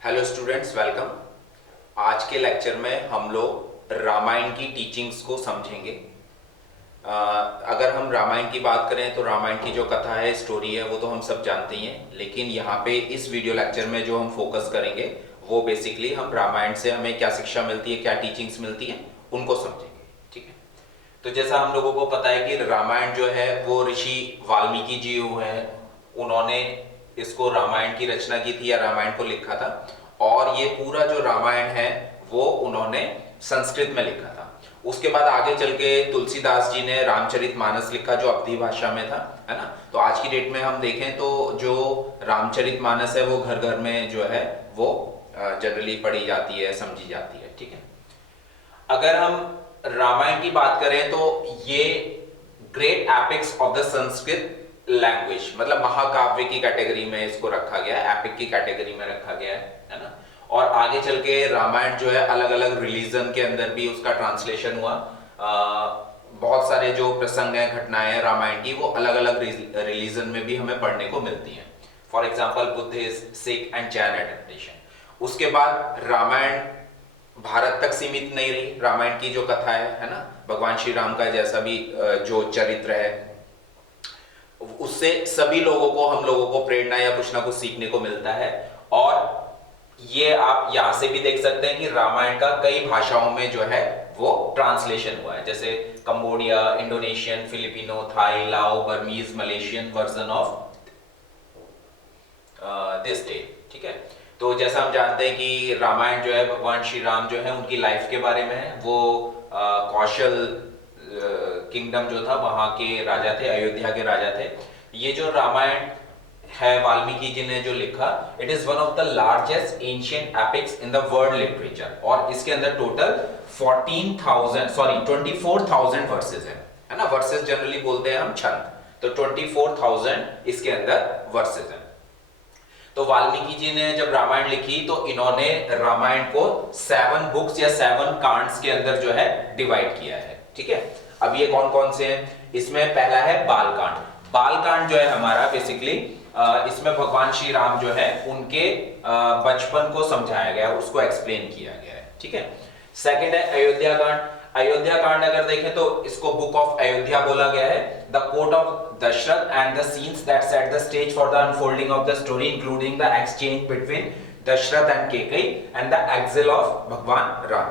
Hello students, welcome. आज के lecture में हम लोग रामायण की टीचिंग्स को समझेंगे। अगर हम रामायण की बात करें तो रामायण की जो कथा है, स्टोरी है, वो तो हम सब जानते ही हैं। लेकिन यहाँ पे इस वीडियो लेक्चर में जो हम फोकस करेंगे वो बेसिकली हम रामायण से हमें क्या शिक्षा मिलती है, क्या टीचिंग्स मिलती है, उनको समझेंगे। ठीक है। तो जैसा हम लोगों को पता है कि रामायण जो है वो ऋषि वाल्मीकि जी हुए हैं, उन्होंने इसको रामायण की रचना की थी या रामायण को लिखा था। और ये पूरा जो रामायण है वो उन्होंने संस्कृत में लिखा था। उसके बाद आगे चल के तुलसीदास जी ने रामचरितमानस लिखा जो अवधी भाषा में था, है ना। तो आज की डेट में हम देखें तो जो रामचरितमानस है वो घर घर में जो है वो जनरली पढ़ी जाती है, समझी जाती है। ठीक है। अगर हम रामायण की बात करें तो ये great epics of the Sanskrit language, मतलब महाकाव्य की कैटेगरी में इसको रखा गया है, एपिक की कैटेगरी में रखा गया है ना। और आगे चल के रामायण जो है अलग अलग रिलीजन के अंदर भी उसका ट्रांसलेशन हुआ। बहुत सारे जो प्रसंग हैं, घटनाएं हैं रामायण की, वो अलग अलग रिलीजन में भी हमें पढ़ने को मिलती हैं। For example Buddhist, Sikh and Jain adaptation. उसके बाद रामायण भारत तक सीमित नहीं रही। रामायण की जो कथा है ना, भगवान श्री राम का जैसा भी जो चरित्र है, उससे सभी लोगों को, हम लोगों को प्रेरणा या कुछ ना कुछ सीखने को मिलता है। और ये आप यहां से भी देख सकते हैं कि रामायण का कई भाषाओं में जो है वो ट्रांसलेशन हुआ है, जैसे कंबोडिया, इंडोनेशियन, फिलिपिनो, थाई, लाओ, Burmese, Malaysian version of this day. ठीक है। तो जैसा हम जानते हैं कि रामायण जो है भगवान श्री राम जो है उनकी लाइफ के बारे में है। वो कौशल किंगडम जो था वहां के राजा थे, अयोध्या के राजा थे। ये जो रामायण है वाल्मीकि जी ने जो लिखा, it is one of the largest ancient epics in the world literature. और इसके अंदर टोटल 24,000 वर्सेस है ना। वर्सेस जनरली बोलते हैं हम छंद, तो 24,000 इसके अंदर वर्सेस है। तो वाल्मीकि जी ने जब रामायण लिखी तो इन्होंने रामायण को 7 बुक्स या 7 कांड्स के अंदर जो है डिवाइड किया है। ठीक है। अब ये कौन कौन से हैं? इसमें पहला है बालकांड। बालकांड जो है हमारा बेसिकली इसमें भगवान श्री राम जो है उनके बचपन को समझाया गया, उसको एक्सप्लेन किया गया है। ठीक है। सेकंड है अयोध्या कांड। अयोध्या कांड अगर देखें तो इसको बुक ऑफ अयोध्या बोला गया है। The court of Dasharatha and the scenes that set the stage for the unfolding of the story, including the exchange between Dasharatha and Kaikeyi and the exile of Bhagwan Ram.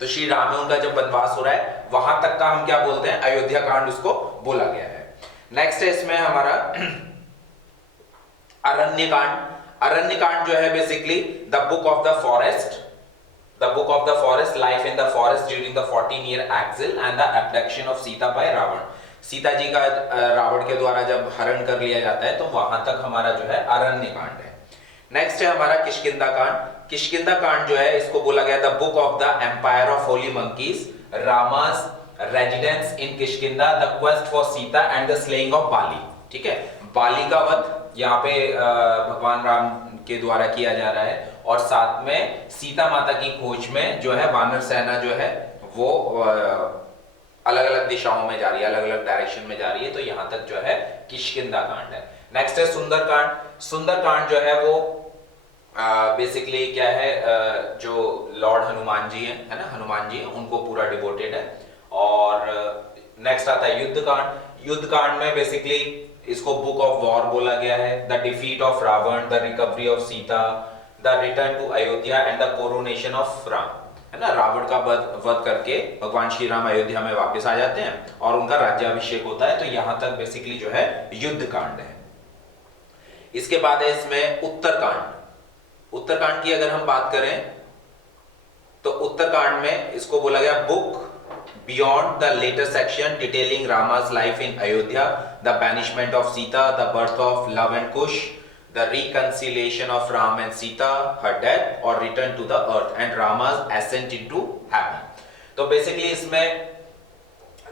तो श्री राम में उनका जब वनवास हो रहा है वहां तक का हम क्या बोलते हैं, अयोध्या कांड उसको बोला गया है। नेक्स्ट है इसमें हमारा अरण्य कांड। अरण्य कांड जो है basically the book of the forest, the book of the forest, life in the forest during the 14-year exile and the abduction of Sita by Ravan। Sita ji का रावण के द्वारा जब हरण कर लिया जाता है तो वहां तक हमारा जो है अरण्य कांड है। नेक्स्ट है हमारा किष्किंधा कांड। किष्किंधा कांड जो है इसको बोला गया the book of the empire of holy monkeys, Rama's residence in Kishkindha, the quest for Sita and the slaying of Bali. ठीक है। बाली का वध यहाँ पे भगवान राम के द्वारा किया जा रहा है। और साथ में सीता माता की खोज में जो है वानर सेना जो है वो अलग अलग दिशाओं में जा रही है, अलग अलग डायरेक्शन में जा रही है। तो यहां तक जो है किष्किंधा कांड है। नेक्स्ट है सुंदर कांड। सुंदर कांड जो है वो बेसिकली क्या है, जो लॉर्ड हनुमान जी है ना, हनुमान जी उनको पूरा डिवोटेड है। और नेक्स्ट आता है युद्ध कांड। युद्ध कांड में बेसिकली इसको बुक ऑफ वॉर बोला गया है। The defeat of Ravana, the recovery of Sita, the return to Ayodhya and the coronation of Ram, है ना। रावण का वध करके भगवान श्री राम अयोध्या में वापस आ जाते हैं और उनका राज्याभिषेक होता है। तो यहां तक बेसिकली जो है युद्ध कांड है। इसके बाद है इसमें उत्तरकांड। उत्तरकांड की अगर हम बात करें तो उत्तरकांड में इसको बोला गया book beyond the later section detailing Rama's life in Ayodhya, the banishment of Sita, the birth of Love and Kush, the reconciliation of Ram and Sita, her death or return to the earth and Rama's ascent into heaven। तो basically इसमें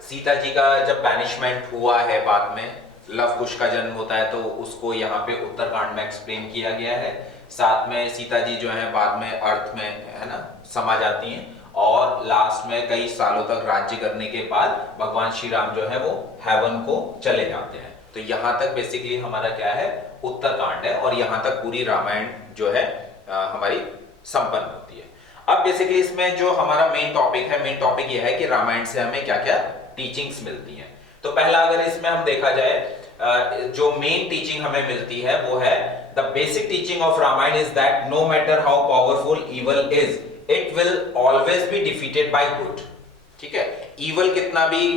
सीता जी का जब banishment हुआ है, बाद में love कुश का जन्म होता है, तो उसको यहाँ पे उत्तरकांड में एक्सप्लेन किया गया है। साथ में सीता जी जो है बाद में अर्थ में, है ना, समा जाती हैं और लास्ट में कई सालों तक राज्य करने के बाद भगवान श्री राम जो है वो हेवन को चले जाते हैं। तो यहां तक बेसिकली हमारा क्या है, उत्तरकांड है। और यहां तक पूरी रामायण जो है हमारी संपन्न होती है। अब बेसिकली इसमें जो हमारा मेन टॉपिक ये है कि रामायण से हमें क्या क्या टीचिंग्स मिलती हैं। तो पहला अगर इसमें हम देखा जाए जो मेन टीचिंग हमें मिलती है वो है the basic teaching of Ramayana is that no matter how powerful evil is it will always be defeated by good. ठीक है, इवल कितना भी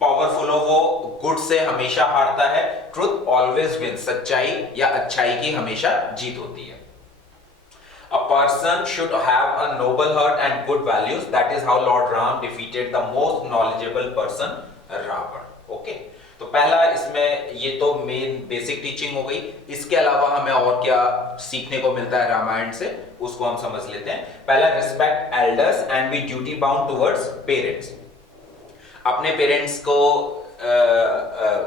पावरफुल हो वो गुड से हमेशा हारता है। ट्रुथ ऑलवेज विन, सच्चाई या अच्छाई की हमेशा जीत होती है। A person should have a noble heart and good values. That is how Lord Ram defeated the most knowledgeable person, Ravan. Okay? तो पहला इसमें ये तो मेन बेसिक टीचिंग हो गई। इसके अलावा हमें और क्या सीखने को मिलता है रामायण से, उसको हम समझ लेते हैं। पहला, respect elders and be duty bound towards parents. अपने पेरेंट्स को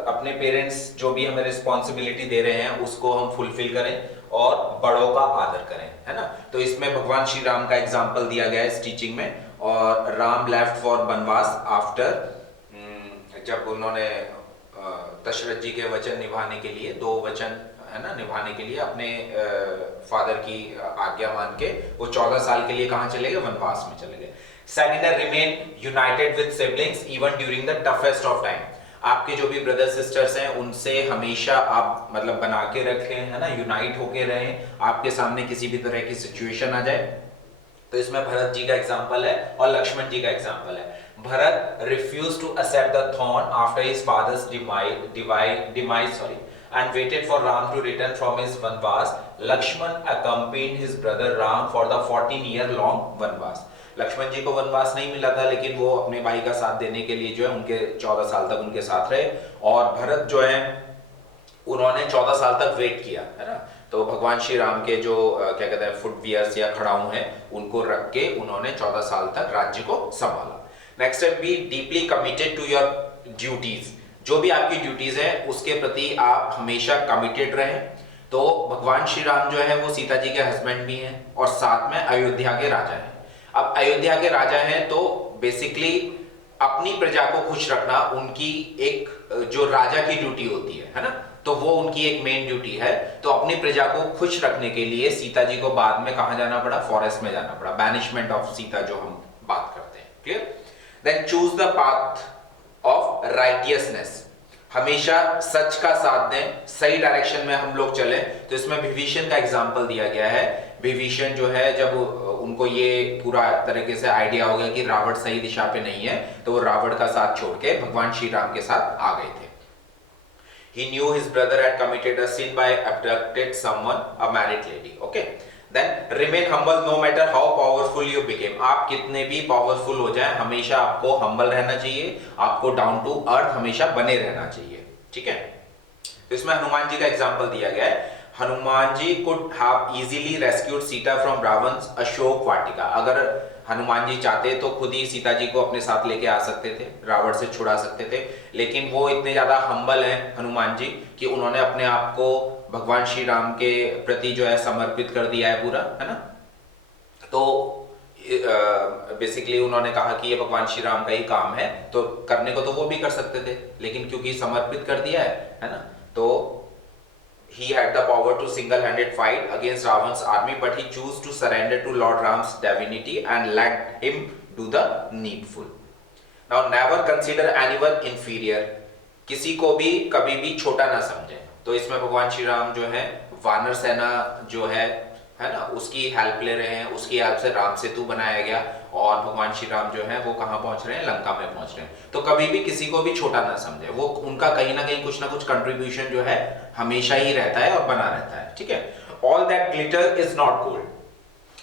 अपने पेरेंट्स जो भी हमें रिस्पॉन्सिबिलिटी दे रहे हैं उसको हम फुलफिल करें और बड़ों का आदर करें, है ना। तो इसमें भगवान श्री राम का एग्जाम्पल दिया गया है इस टीचिंग में। और राम लेफ्ट फॉर वनवास आफ्टर, जब उन्होंने दशरथ जी के वचन निभाने के लिए, 2 वचन है ना निभाने के लिए अपने फादर की आज्ञा मान के वो 14 साल के लिए कहां चले गए, वनवास में चले गए। सेकंड है, remain United with siblings even during the toughest of time. आपके जो भी ब्रदर सिस्टर्स हैं उनसे हमेशा आप मतलब बना के रखें, है ना, यूनाइट होके रहें, आपके सामने किसी भी तरह की सिचुएशन आ जाए। तो इसमें भरत जी का एग्जांपल है और लक्ष्मण जी का एग्जांपल है। Bharat refuse to accept the throne after his father's demise and waited for Ram to return from his vanvas. Lakshman accompanied his brother Ram for the 14-year long vanvas. Lakshman ji को वनवास नहीं मिला था लेकिन वो अपने भाई का साथ देने के लिए जो है उनके 14 साल तक उनके साथ रहे। और भरत जो है उन्होंने 14 साल तक वेट किया, है ना। तो भगवान श्री राम के जो क्या कहते हैं फुटवियर्स या खड़ाऊ हैं उनको रख के उन्होंने 14 साल तक राज्य को संभाला। नेक्स्ट है, be deeply committed to your duties. जो भी आपकी ड्यूटीज है उसके प्रति आप हमेशा कमिटेड रहें। तो भगवान श्री राम जो है वो सीता जी के हस्बैंड भी हैं और साथ में अयोध्या के राजा हैं। अब अयोध्या के राजा हैं तो बेसिकली अपनी प्रजा को खुश रखना उनकी एक जो राजा की ड्यूटी होती है ना, तो वो उनकी एक मेन ड्यूटी है। तो अपनी प्रजा को खुश रखने के लिए सीता जी को बाद में कहां जाना पड़ा, फॉरेस्ट में जाना पड़ा। बैनिशमेंट ऑफ सीता जो हम बात करते हैं, clear. Then choose the path of righteousness, हमेशा सच का साथ दें, सही डायरेक्शन में हम लोग चलें। तो इसमें विभीषण का एग्जाम्पल दिया गया है। विभीषण जो है जब उनको ये पूरा तरीके से आइडिया हो गया कि रावण सही दिशा पे नहीं है तो वो रावण का साथ छोड़ के भगवान श्री राम के साथ आ गए थे। He knew his brother had committed a sin by abducted someone, a married lady. Okay. Then remain humble no matter how powerful you became. आप कितने भी पावरफुल हो जाएं हमेशा आपको हम्बल रहना चाहिए, आपको डाउन टू अर्थ हमेशा बने रहना चाहिए, ठीक है। तो इसमें हनुमान जी का एग्जांपल दिया गया है। Hanuman ji could have easily rescued Sita from रावण's Ashok Vatika. अगर हनुमान जी चाहते तो खुद ही सीता जी को अपने साथ लेके आ सकते थे, रावण से छुड़ा सकते थे, लेकिन वो इतने ज्यादा हम्बल हैं हनुमान जी कि उन्होंने अपने आप को भगवान श्री राम के प्रति जो है समर्पित कर दिया है पूरा, है ना। तो बेसिकली उन्होंने कहा कि ये भगवान श्री राम का ही काम है, तो करने को तो वो भी कर सकते थे लेकिन क्योंकि समर्पित कर दिया है ना, तो he had the power to single-handed fight against Ravan's army, but he chose to surrender to Lord Ram's divinity and let him do the needful. Now never consider anyone inferior. किसी को भी कभी भी छोटा ना समझे। तो इसमें भगवान श्री राम जो है वानर सेना जो है ना, उसकी हेल्प ले रहे हैं। उसकी हेल्प से राम सेतु बनाया गया और भगवान श्री राम जो है वो कहां पहुंच रहे हैं, लंका में पहुंच रहे हैं। तो कभी भी किसी को भी छोटा ना समझे, वो उनका कहीं ना कुछ कंट्रीब्यूशन जो है हमेशा ही रहता है और बना रहता है, ठीक है। All that glitter is not gold.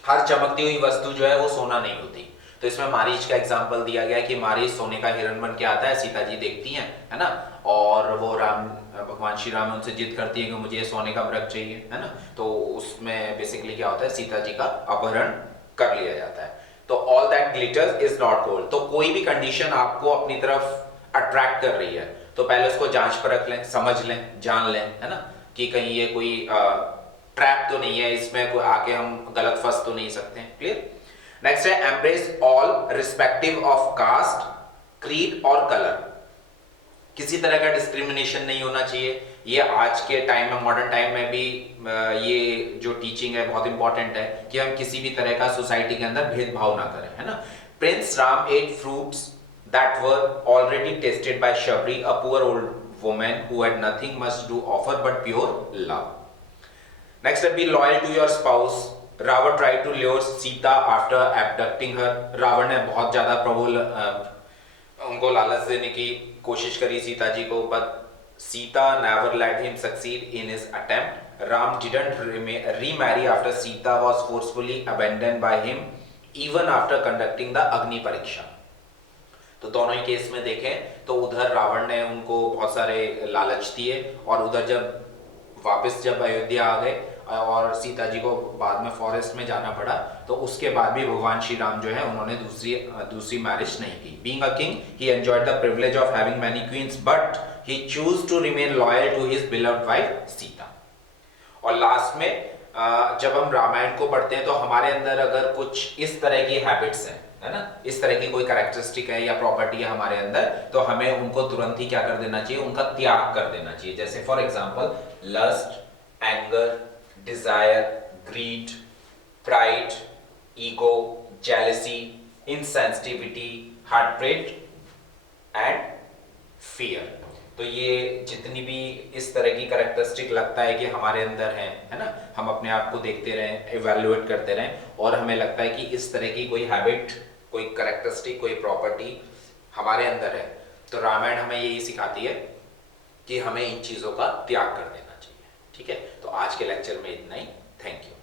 हर चमकती हुई वस्तु जो है वो सोना नहीं होती। तो इसमें मारीच का एग्जाम्पल दिया गया कि मारीच सोने का हिरण बन के आता है, सीता जी देखती हैं, है ना, और वो भगवान श्री राम उनसे जिद करती है कि मुझे सोने का वृक्ष चाहिए, है ना। तो उसमें बेसिकली क्या होता है, सीता जी का अपहरण कर लिया जाता है। तो all that glitters is not gold. तो कोई भी कंडीशन आपको अपनी तरफ अट्रैक्ट कर रही है तो पहले उसको जांच परख लें, समझ लें, जान लें, है ना, कि कहीं ये कोई ट्रैप तो नहीं है, इसमें कोई आके हम गलत फंस तो नहीं सकते हैं, क्लियर। नेक्स्ट है embrace all respective of caste, creed और कलर। किसी तरह का डिस्क्रिमिनेशन नहीं होना चाहिए ये आज के टाइम में, मॉडर्न टाइम में भी ये जो टीचिंग है बहुत इंपॉर्टेंट है कि हम किसी भी तरह का सोसाइटी के अंदर भेदभाव ना करें, है ना। Prince Ram ate fruits that were already tasted by Shabari, a poor old woman who had nothing much to offer but pure love. Next है, be loyal to your spouse. Ravan try to lure Sita after abducting her. Ravan ने बहुत ज्यादा उनको लालच देने की कोशिश करी सीता जी को, but Sita never let him succeed in his attempt. Ram didn't remarry after Sita was forcefully abandoned by him even after conducting the अग्नि परीक्षा। तो दोनों ही केस में देखें तो उधर रावण ने उनको बहुत सारे लालच दिए, और उधर जब वापस जब अयोध्या आ गए और सीता जी को बाद में फॉरेस्ट में जाना पड़ा, तो उसके बाद भी भगवान श्री राम जो है उन्होंने दूसरी मैरिज नहीं की। Being a king he enjoyed the privilege of having many queens but he choose to remain loyal to his beloved wife Sita. और लास्ट में जब हम रामायण को पढ़ते हैं तो हमारे अंदर अगर कुछ इस तरह की हैबिट्स हैं, है ना, इस तरह की कोई कैरेक्टरिस्टिक है या प्रॉपर्टी है हमारे अंदर, तो हमें उनको तुरंत ही क्या कर देना चाहिए, उनका त्याग कर देना चाहिए। जैसे for example lust, anger, desire, greed, pride, ego, jealousy, insensitivity, heartbreak and fear. तो ये जितनी भी इस तरह की कैरेक्टरिस्टिक लगता है कि हमारे अंदर है ना, हम अपने आप को देखते रहें, इवैल्यूएट करते रहें, और हमें लगता है कि इस तरह की कोई हैबिट, कोई कैरेक्टरिस्टिक, कोई प्रॉपर्टी हमारे अंदर है, तो रामायण हमें यही सिखाती है कि हमें इन चीजों का त्याग कर देना चाहिए। ठीक है, तो आज के लेक्चर में इतना ही। Thank you.